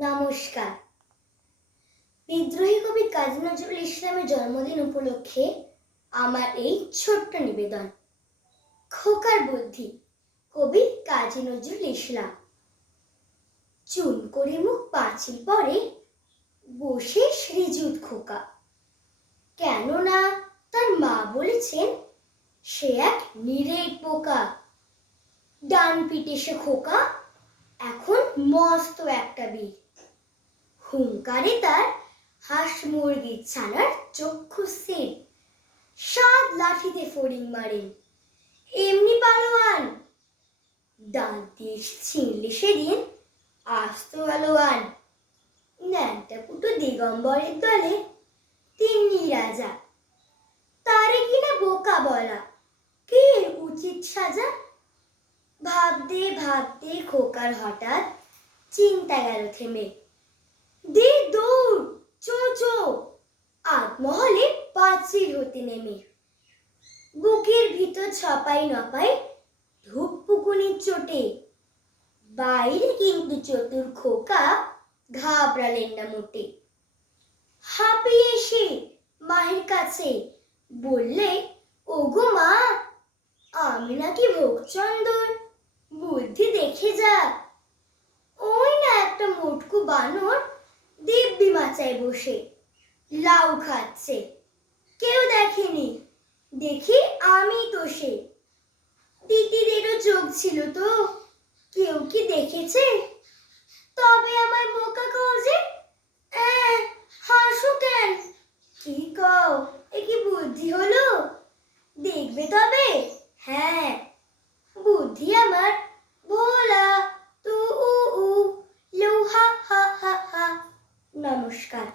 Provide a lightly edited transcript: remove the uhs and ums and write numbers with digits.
নমস্কার। বিদ্রোহী কবি কাজী নজরুল ইসলামের জন্মদিন উপলক্ষে আমার এই ছোট্ট নিবেদন। খোকার বুদ্ধি, কবি কাজী নজরুল ইসলাম। চুন করে মুখ পাঁচিল পরে বসে শ্রীযুত খোকা, কেননা তার মা বলেছেন সে এক নিরেট পোকা। ডান পিঠে সে খোকা এখন মস্ত একটা বীর। হুঙ্কারে তার হাঁস মুরগির ছানার চক্ষু স্থির। 7 লাঠিতে ফড়িং মারেন এমনি পালোয়ান। দাঁত দিয়ে ছিঁড়লে সেদিন আস্ত আলোয়ান। ন্যাংটা পুটু দিগম্বরের দলে তিন্নি রাজা, তারে কিনা বোকা বলা কে উচিত সাজা। ভাবতে ভাবতে খোকার হঠাৎ চিন্তা গেল থেমে। দে দৌড়, চো চো, আটমহলে পাঁচিল হতে নেমে। বুকের ভিতর ছপাই নপাই ধূপ পুকুনির চোটে। বাইরে কিন্তু চতুর খোকা ঘাবড়ালেন না মোটে। হাঁপিয়ে এসে মায়ের কাছে বললে, ওগো মা, আমি নাকি ভোগচন্দর, বুদ্ধি দেখে যা। ওই না একটা মোটকু বানর দিব্যি মাচায় বসে লাউ খাচ্ছে, কেউ দেখেনি, দেখি আমি তো সে। দিদিদেরও চোখ ছিল তো, কেউ কি দেখেছে? তবে আমায় বোকা কও যে, হাসো কেন? কি কও, এ কি বুদ্ধি হলো? দেখবে তবে, হ্যাঁ বুদ্ধি আমার ভোলা। তু উ উ লৌ হা হা হা হা। নমস্কার।